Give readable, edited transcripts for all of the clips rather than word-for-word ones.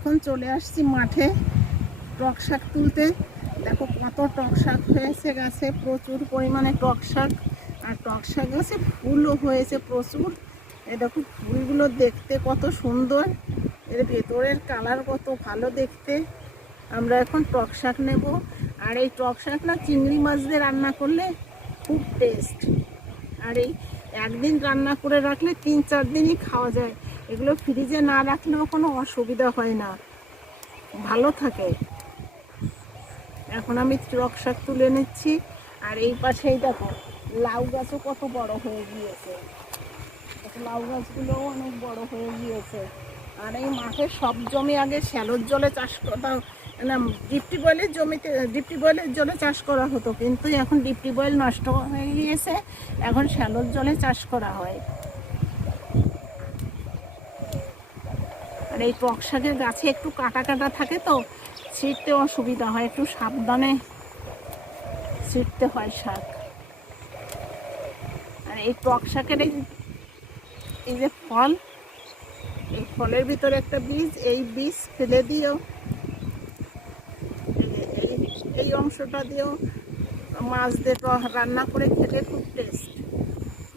এখন চলে আসছি মাঠে টক শাক তুলতে। দেখো কত টক শাক হয়েছে গাছে, প্রচুর পরিমাণে টক শাক। আর টক শাক গাছে ফুলও হয়েছে প্রচুর। এ দেখো ফুলগুলো দেখতে কত সুন্দর, এর ভেতরের কালার কত ভালো দেখতে। আমরা এখন টক শাক নেব। আর এই টক শাক না চিংড়ি মাছ দিয়ে রান্না করলে খুব টেস্ট। আর এই একদিন রান্না করে রাখলে 3-4 দিনই খাওয়া যায়। এগুলো ফ্রিজে না রাখলেও কোনো অসুবিধা হয় না, ভালো থাকে। এখন আমি টক শাক তুলে নিচ্ছি। আর এই পাশেই দেখো লাউ গাছও কত বড় হয়ে গিয়েছে, লাউ গাছগুলোও অনেক বড় হয়ে গিয়েছে। আর এই মাঠের সব জমি আগে শ্যালোর জলে চাষ করা, না ডিপ টিউবওয়েলের জমিতে ডিপ টিউবওয়েলের জলে চাষ করা হতো, কিন্তু এখন ডিপ টিউবওয়েল নষ্ট হয়ে গিয়েছে, এখন শ্যালোর জলে চাষ করা হয়। আর এই টক শাকের গাছে একটু কাটা কাটা থাকে তো ছিঁড়তে অসুবিধা হয়, একটু সাবধানে ছিঁড়তে হয় শাক। আর এই টক শাকের এই যে ফল, এই ফলের ভিতরে একটা বীজ, এই বীজ ফেলে দিও, এই অংশটা দিয়েও মাছ দিয়ে রান্না করে খেতে খুব টেস্ট।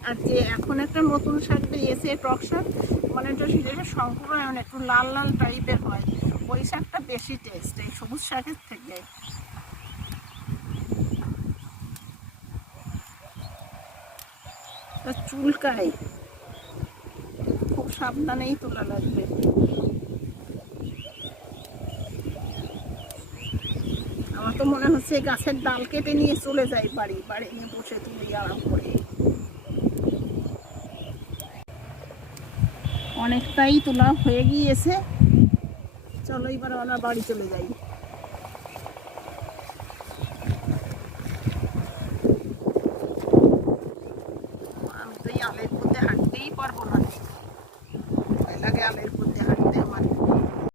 আর যে এখন একটা নতুন শাক বেরিয়েছে টক শাক, মানে সেটা শঙ্করায়ণ, একটু লাল লাল টাইপের হয়, ওই শাকটা বেশি টেস্ট এই সবুজ শাকের থেকে। চুলকায়, খুব সাবধানেই তোলা লাগবে। আমার তো মনে হচ্ছে গাছের ডাল কেটে নিয়ে চলে যাই বাড়ি নিয়ে বসে তুলি আরাম করে। অনেকটাই তোলা হয়ে গিয়েছে, চলো এবার আমরা বাড়ি চলে যাই। আমি তো এই আলের মধ্যে হাঁটতেই পারবো না, ভয় লাগে আলের মধ্যে হাঁটতে আমার।